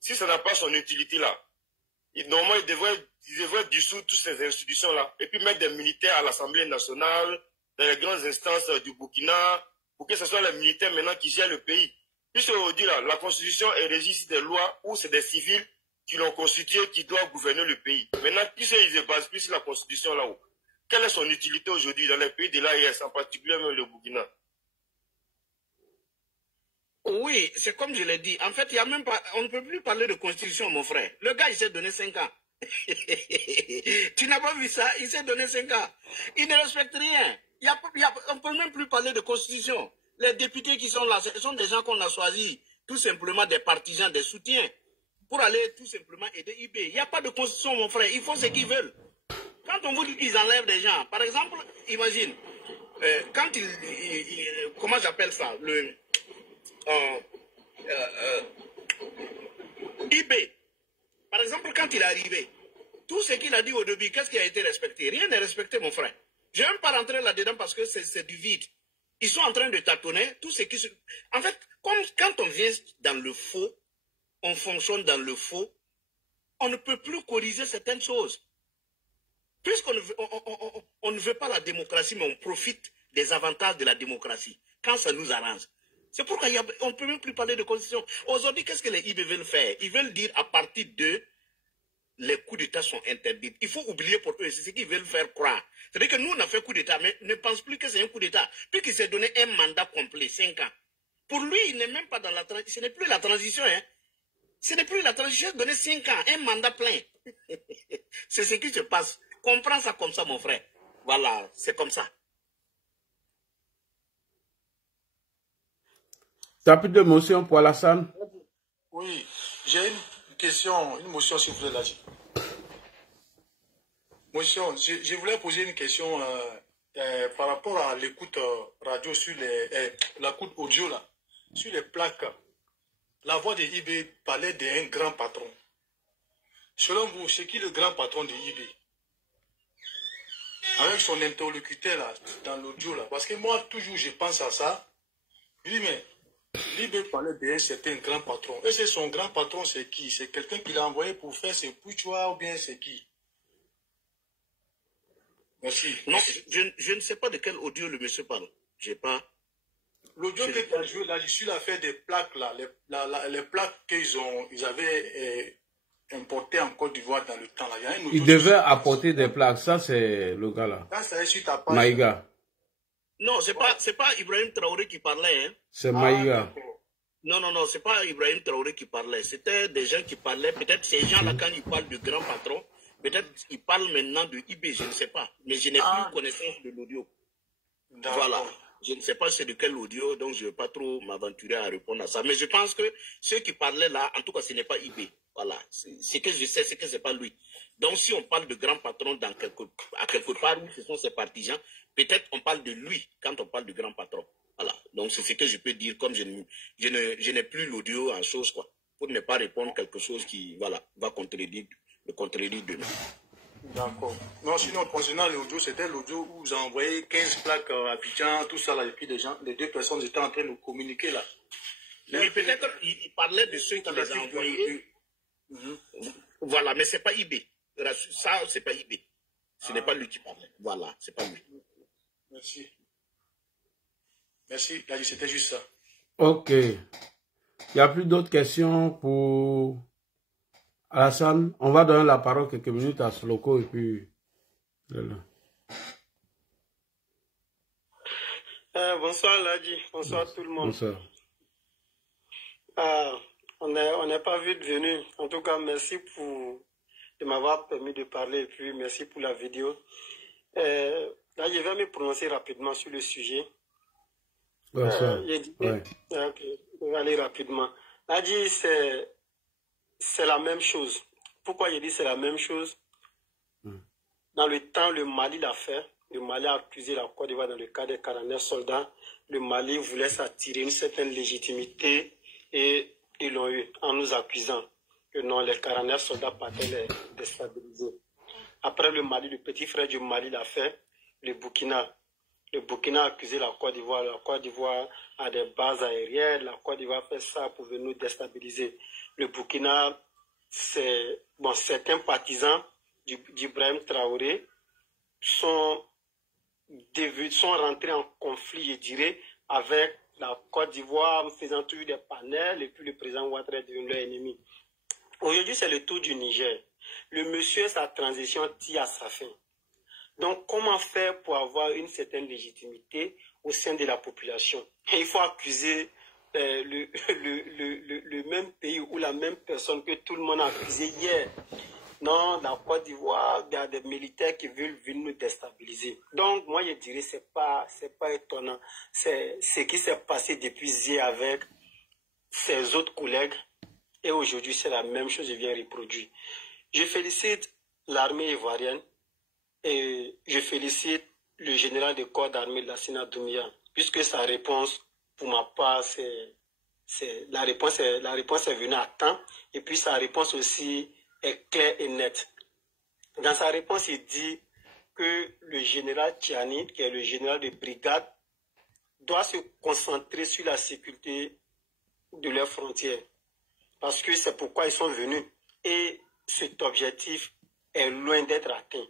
si ça n'a pas son utilité là, normalement, il devrait dissoudre toutes ces institutions-là et puis mettre des militaires à l'Assemblée nationale, dans les grandes instances du Burkina, pour que ce soit les militaires maintenant qui gèrent le pays. Puisque aujourd'hui, là, la constitution est régie des lois où c'est des civils qui l'ont constituée, qui doivent gouverner le pays. Maintenant, puisqu'ils se basent plus sur la constitution là-haut, quelle est son utilité aujourd'hui dans les pays de l'AES, en particulier même le Burkina? Oui, c'est comme je l'ai dit. En fait, il y a même pas, on ne peut plus parler de constitution, mon frère. Le gars, il s'est donné 5 ans. Tu n'as pas vu ça? Il s'est donné 5 ans. Il ne respecte rien. On ne peut même plus parler de constitution. Les députés qui sont là, ce sont des gens qu'on a choisis tout simplement des partisans, des soutiens, pour aller tout simplement aider IB. Il n'y a pas de constitution, mon frère. Ils font ce qu'ils veulent. Quand on vous dit qu'ils enlèvent des gens, par exemple, imagine, quand comment j'appelle ça, IB, par exemple, quand il est arrivé, tout ce qu'il a dit au début, qu'est-ce qui a été respecté? Rien n'est respecté, mon frère. Je ne vais même pas rentrer là-dedans parce que c'est du vide. Ils sont en train de tâtonner tout ce qui se... En fait, quand on vient dans le faux, on fonctionne dans le faux, on ne peut plus corriger certaines choses. Puisqu'on ne veut pas la démocratie, mais on profite des avantages de la démocratie, quand ça nous arrange. C'est pourquoi on ne peut même plus parler de constitution. Aujourd'hui, qu'est-ce que les IB veulent faire? Ils veulent dire à partir de les coups d'État sont interdits. Il faut oublier pour eux, c'est ce qu'ils veulent faire croire. C'est-à-dire que nous, on a fait coup d'État, mais ne pense plus que c'est un coup d'État. Puisqu'il s'est donné un mandat complet, 5 ans. Pour lui, il n'est même pas dans la transition. Ce n'est plus la transition, hein. Ce n'est plus la transition, donner 5 ans, un mandat plein. C'est ce qui se passe. Comprends ça comme ça, mon frère. Voilà, c'est comme ça. Tu as plus de motion pour Alassane? Oui, j'ai une question, une motion s'il vous plaît là-dessus. Motion, je voulais poser une question par rapport à l'écoute radio sur l'écoute audio là, sur les plaques. La voix de IB parlait d'un grand patron. Selon vous, c'est qui le grand patron de IB? Avec son interlocuteur là, dans l'audio là. Parce que moi, toujours, je pense à ça. Je dis, mais l'IB parlait d'un certain grand patron. Et c'est son grand patron, c'est qui? C'est quelqu'un qui l'a envoyé pour faire ses pouchoirs ou bien c'est qui? Merci. Non, je ne sais pas de quel audio le monsieur parle. J'ai pas. L'audio que tu as joué là, je suis l'affaire des plaques là, les plaques ils avaient importées en Côte d'Ivoire dans le temps là. Il devait apporter des plaques, ça c'est le gars là. Ça est sur ta page. Maïga. Non, c'est pas Ibrahim Traoré qui parlait, hein. C'est Maïga. Non, c'est pas Ibrahim Traoré qui parlait. C'était des gens qui parlaient. Peut-être ces gens-là, quand ils parlent de grand patron, peut-être ils parlent maintenant de IB, je ne sais pas. Mais je n'ai plus connaissance de l'audio. Voilà. Je ne sais pas c'est de quel audio, donc je ne vais pas trop m'aventurer à répondre à ça. Mais je pense que ceux qui parlaient là, en tout cas, ce n'est pas IB. Voilà. Ce que je sais, c'est que ce n'est pas lui. Donc, si on parle de grand patron à quelque part où ce sont ses partisans, peut-être on parle de lui quand on parle de grand patron. Voilà. Donc, c'est ce que je peux dire, comme je n'ai plus l'audio en chose, quoi. Pour ne pas répondre à quelque chose qui, voilà, va contredire demain. D'accord. Non, sinon, concernant l'audio, c'était l'audio où vous avez envoyé 15 plaques à Abidjan, tout ça là, et puis les deux personnes étaient en train de communiquer là. Oui, peut-être il parlait de ceux qui les ont envoyés. Voilà, mais c'est pas IB. Ça, c'est pas IB. Ce n'est pas lui qui parlait. Voilà, c'est pas lui. Merci. Merci, là, c'était juste ça. Ok. Il n'y a plus d'autres questions pour Alassane. On va donner la parole quelques minutes à Sloko et puis... Bonsoir Ladi, bonsoir tout le monde. Bonsoir. On n'est pas vite venu. En tout cas, merci de m'avoir permis de parler et puis merci pour la vidéo. Là, je vais me prononcer rapidement sur le sujet. Ouais. Ok, je vais aller rapidement. Là, dit c'est la même chose. Pourquoi je dis c'est la même chose? Dans le temps, le Mali l'a fait. Le Mali a accusé la Côte d'Ivoire dans le cas des 49 soldats. Le Mali voulait s'attirer une certaine légitimité et ils l'ont eu en nous accusant que non, les 49 soldats partaient les déstabiliser. Après le Mali, le petit frère du Mali l'a fait. Le Burkina a accusé la Côte d'Ivoire. La Côte d'Ivoire a des bases aériennes. La Côte d'Ivoire fait ça pour venir nous déstabiliser. Le Burkina, certains partisans d'Ibrahim Traoré sont rentrés en conflit, je dirais, avec la Côte d'Ivoire, faisant toujours des panels, et puis le président Ouattara est devenu leur ennemi. Aujourd'hui, c'est le tour du Niger. Le monsieur, sa transition tire à sa fin. Donc, comment faire pour avoir une certaine légitimité au sein de la population? Et il faut accuser le même pays ou la même personne que tout le monde a accusé hier. Non, la Côte d'Ivoire, il y a des militaires qui veulent venir nous déstabiliser. Donc, moi, je dirais c'est pas étonnant. C'est ce qui s'est passé depuis hier avec ses autres collègues. Et aujourd'hui, c'est la même chose, je viens reproduire. Je félicite l'armée ivoirienne et je félicite le général de corps d'armée de la Sénat Doumbia, puisque sa réponse, pour ma part, la réponse est venue à temps, et puis sa réponse aussi est claire et nette. Dans sa réponse, il dit que le général Tchiani, qui est le général de brigade, doit se concentrer sur la sécurité de leurs frontières, parce que c'est pourquoi ils sont venus. Et cet objectif est loin d'être atteint.